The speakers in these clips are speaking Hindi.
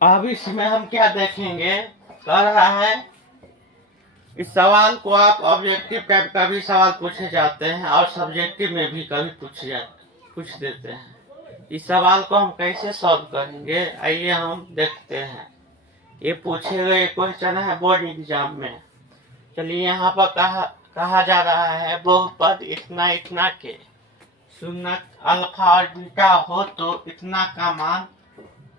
अब इसमें हम क्या देखेंगे, कह रहा है इस सवाल को आप ऑब्जेक्टिव टाइप का भी सवाल पूछे जाते हैं और सब्जेक्टिव में भी कभी पूछ देते हैं। इस सवाल को हम कैसे सॉल्व करेंगे, आइए हम देखते हैं। ये पूछे गए क्वेश्चन है बोर्ड एग्जाम में। चलिए यहाँ पर कहा जा रहा है बहुपद इतना इतना के शून्य अल्फा और बीटा हो तो इतना का मान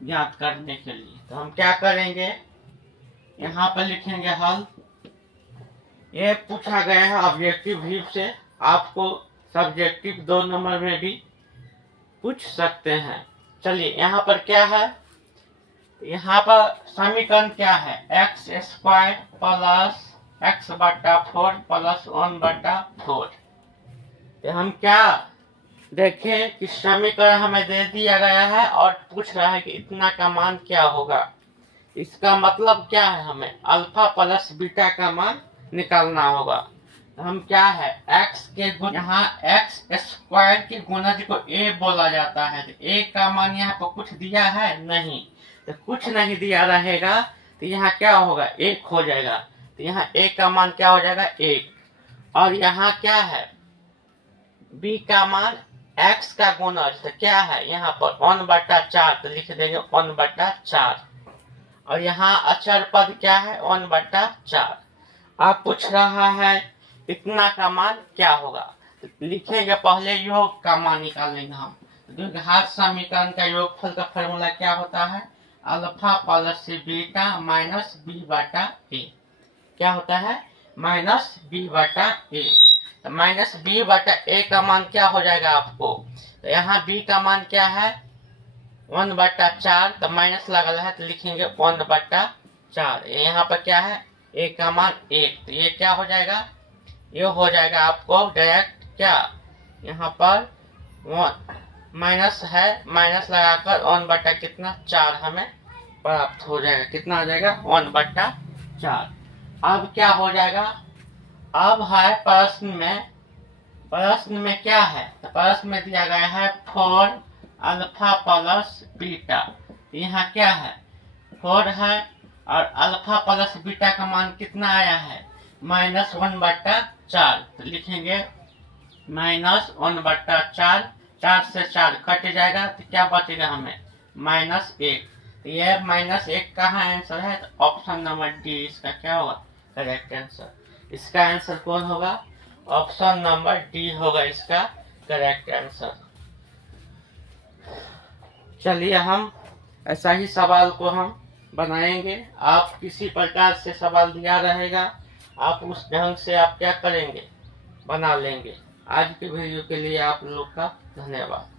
ज्ञात करने के लिए। तो हम क्या करेंगे, यहाँ पर लिखेंगे हल। ये पूछा गया है ऑब्जेक्टिव व्यू से, आपको सब्जेक्टिव 2 नंबर में भी पूछ सकते हैं। चलिए यहाँ पर क्या है, यहाँ पर समीकरण क्या है, एक्स स्क्वायर प्लस एक्स बटा 4 प्लस 1 बटा 4। तो हम क्या देखें कि समीकरण हमें दे दिया गया है और पूछ रहा है कि इतना का मान क्या होगा। इसका मतलब क्या है, हमें अल्फा प्लस बीटा का मान निकालना होगा। तो हम क्या है, x के गुण, यहाँ x स्क्वायर के गुणज को a बोला जाता है। तो a का मान यहाँ पर कुछ दिया है नहीं, तो कुछ नहीं दिया रहेगा तो यहाँ क्या होगा, 1 हो जाएगा। तो यहाँ a का मान क्या हो जाएगा, 1। और यहाँ क्या है, b का मान x का गुणज तो क्या है, यहाँ पर 1 बटा 4, तो लिख देंगे 1 बटा 4। और यहाँ अचर पद क्या है, 1 बटा 4। आप पूछ रहा है इतना का मान क्या होगा, तो लिखेंगे पहले योग का मान निकालेंगे हम। द्विघात समीकरण का योगफल का फॉर्मूला क्या होता है, alpha plus beta minus B बटा ए। क्या होता है, माइनस बी बटा ए। तो माइनस बी बटा ए का मान क्या हो जाएगा आपको, तो यहाँ बी का मान क्या है, 1 बटा 4। तो माइनस लगल है तो लिखेंगे 1 बटा 4। यहाँ पर क्या है, ए का मान 1। तो ये क्या हो जाएगा, ये हो जाएगा आपको डायरेक्ट क्या, यहाँ पर 1 माइनस है, माइनस लगाकर 1 बटा कितना 4 हमें प्राप्त हो जाएगा। कितना हो जाएगा, 1 बटा 4। अब क्या हो जाएगा, अब है प्रश्न में क्या है, तो प्रश्न में दिया गया है 4 अल्फा प्लस बीटा। यहाँ क्या है, 4 है और अल्फा प्लस बीटा का मान कितना आया है, माइनस 1 बटा 4। तो लिखेंगे माइनस 1 बटा 4। 4 से 4 कट जाएगा तो क्या बचेगा हमें, माइनस 1। तो ये माइनस 1 कहाँ आंसर है, तो ऑप्शन नंबर डी इसका क्या होगा करेक्ट आंसर। इसका आंसर कौन होगा, ऑप्शन नंबर डी होगा इसका करेक्ट आंसर। चलिए हम ऐसा ही सवाल को हम बनाएंगे। आप किसी प्रकार से सवाल दिया रहेगा, आप उस ढंग से आप क्या करेंगे, बना लेंगे। आज के वीडियो के लिए आप लोग का धन्यवाद।